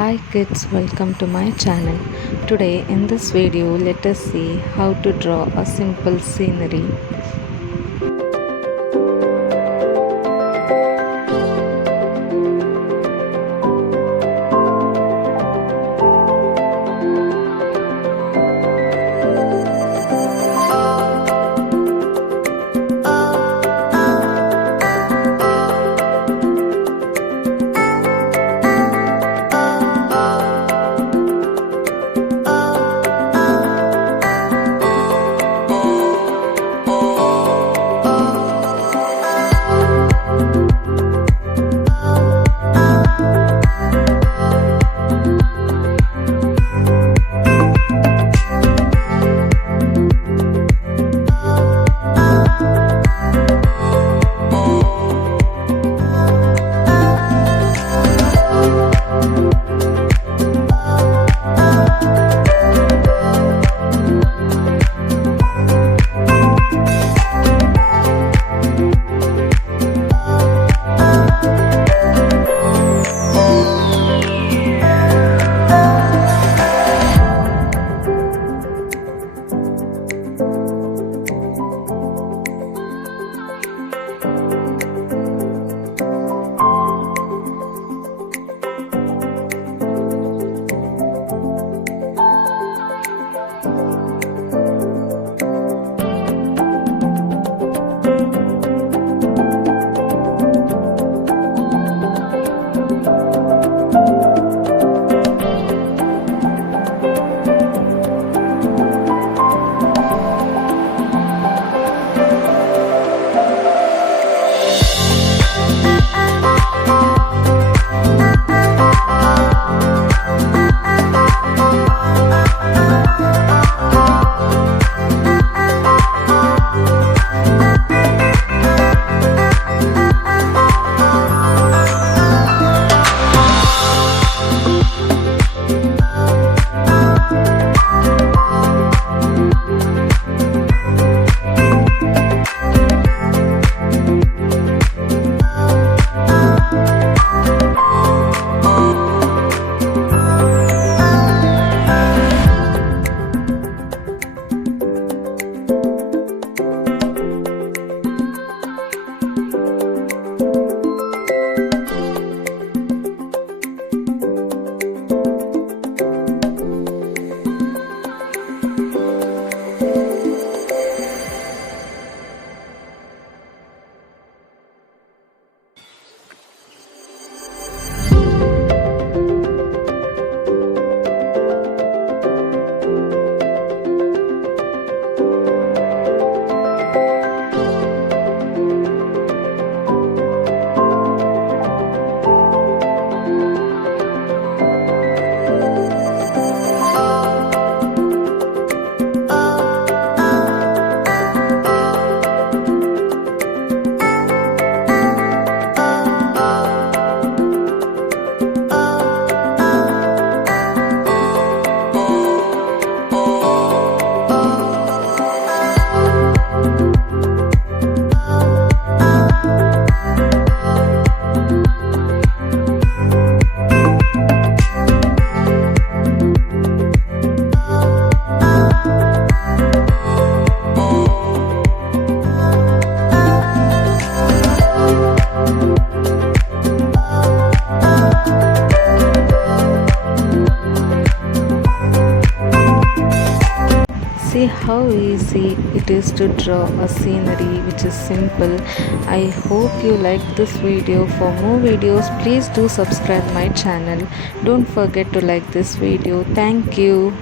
Hi kids, welcome to my channel. Today in this video let us see how to draw a simple scenery. See how easy it is to draw a scenery which is simple. I hope you like this video. For more videos please do subscribe my channel. Don't forget to like this video. Thank you.